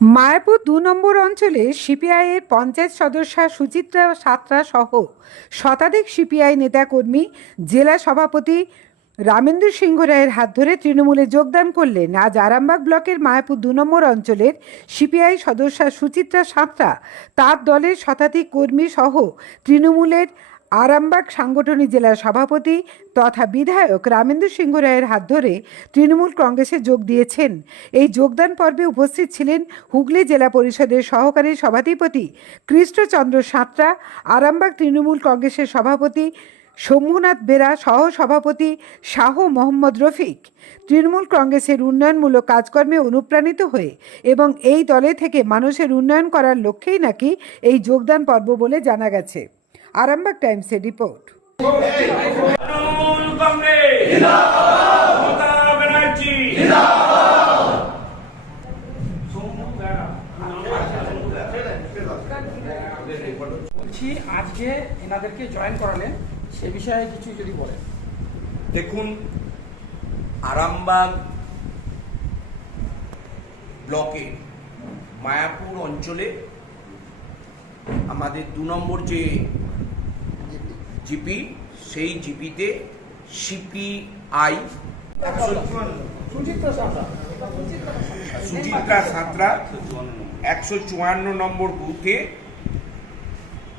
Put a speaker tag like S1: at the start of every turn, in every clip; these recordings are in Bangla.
S1: মায়াপুর দু নম্বর অঞ্চলে সিপিআইয়ের পঞ্চায়েত সদস্যা সুচিত্রা সাঁতরা সহ শতাধিক সিপিআই নেতাকর্মী, জেলা সভাপতি রামেন্দ্র সিংহ রায়ের হাত ধরে তৃণমূলে যোগদান করলেন। আজ আরামবাগ ব্লকের মায়াপুর দু নম্বর অঞ্চলের সিপিআই সদস্যা সুচিত্রা সাঁতরা তার দলের শতাধিক কর্মী সহ তৃণমূলের আরামবাগ সাংগঠনিক জেলার সভাপতি তথা বিধায়ক রামেন্দ্র সিংহ রায়ের হাত ধরে তৃণমূল কংগ্রেসে যোগ দিয়েছেন। এই যোগদান পর্বে উপস্থিত ছিলেন হুগলি জেলা পরিষদের সহকারী সভাধিপতি কৃষ্ণচন্দ্র সাঁতরা, আরামবাগ তৃণমূল কংগ্রেসের সভাপতি শম্ভুনাথ বেরা সহ সভাপতি শাহ মোহাম্মদ রফিক। তৃণমূল কংগ্রেসের উন্নয়নমূলক কাজকর্মে অনুপ্রাণিত হয়ে এবং এই দলে থেকে মানুষের উন্নয়ন করার লক্ষ্যেই নাকি এই যোগদান পর্ব বলে জানা গেছে। আরামবাগ টাইমসের রিপোর্ট।
S2: তৃণমূল কংগ্রেস। মমতা ব্যানার্জি।
S3: বলছি আজকে এনাদেরকে জয়েন করালেন সে বিষয়ে কিছু যদি বলেন।
S2: দেখুন আরামবাগ ব্লকে মায়াপুর অঞ্চলে আমাদের দু নম্বর যে জিপি সেই জিপিতে সিপিআই।
S3: সুচিত্রা সাঁতরা।
S2: একশো চুয়ান্ন নম্বর বুথে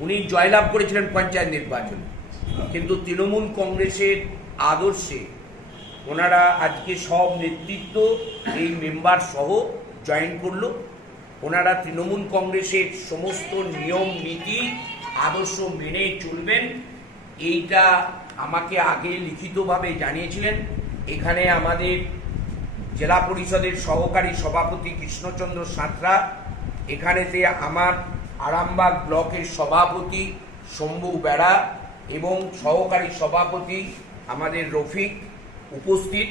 S2: উনি জয়লাভ করেছিলেন পঞ্চায়েত নির্বাচনে। কিন্তু তৃণমূল কংগ্রেসের আদর্শে ওনারা আজকে সব নেতৃত্ব এই মেম্বার সহ জয়েন করল। ওনারা তৃণমূল কংগ্রেসের সমস্ত নিয়ম নীতি আদর্শ মেনে চলবেন। এইটা আমাকে আগে লিখিতভাবে জানিয়েছিলেন। এখানে আমাদের জেলা পরিষদের সহকারী সভাপতি কৃষ্ণচন্দ্র সাঁতরা এখানে এখানেতে আমার আরামবাগ ব্লকের সভাপতি শম্ভু বেড়া এবং সহকারী সভাপতি আমাদের রফিক উপস্থিত।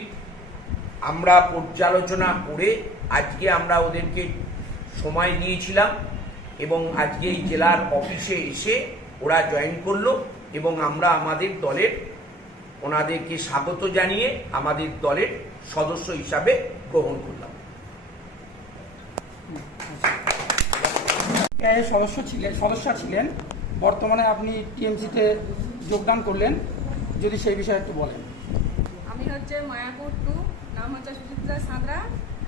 S2: আমরা পর্যালোচনা করে আজকে আমরা ওদেরকে সময় দিয়েছিলাম এবং আজকে এই জেলার অফিসে এসে ওরা জয়েন করল। এবং আমরা আমাদের দলের ওনাদেরকে স্বাগত জানিয়ে আমাদের দলের সদস্য হিসাবে গ্রহণ করলাম।
S3: সদস্য ছিলেন সদস্য ছিলেন। বর্তমানে আপনি টিএমসিতে যোগদান করলেন। যদি সেই বিষয়ে একটু বলেন।
S4: আমি হচ্ছে মায়াপুর টু নাম হচ্ছে সুচিত্রা সাঁতরা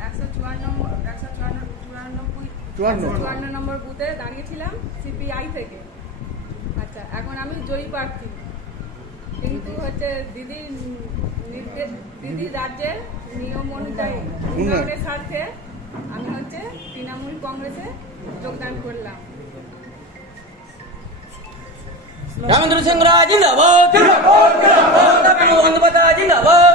S4: একশো চুয়ান্ন একশো চুয়ান্ন চুরানব্বই চুয়ান্ন নম্বর বুথে দাঁড়িয়েছিলাম সিপিআই থেকে। জয়ী প্রার্থী কিন্তু হচ্ছে দিদির নির্দেশ দিদি রাজ্যের নিয়ম অনুযায়ী উন্নয়নের স্বার্থে আমি হচ্ছে তৃণমূল কংগ্রেসে যোগদান করলাম
S5: রামেন্দ্র সিং জিন্দাবাদ জিন্দাবাদ বন্দ্যোপাধ্যায় জিন্দাবাদ জিন্দাবাদ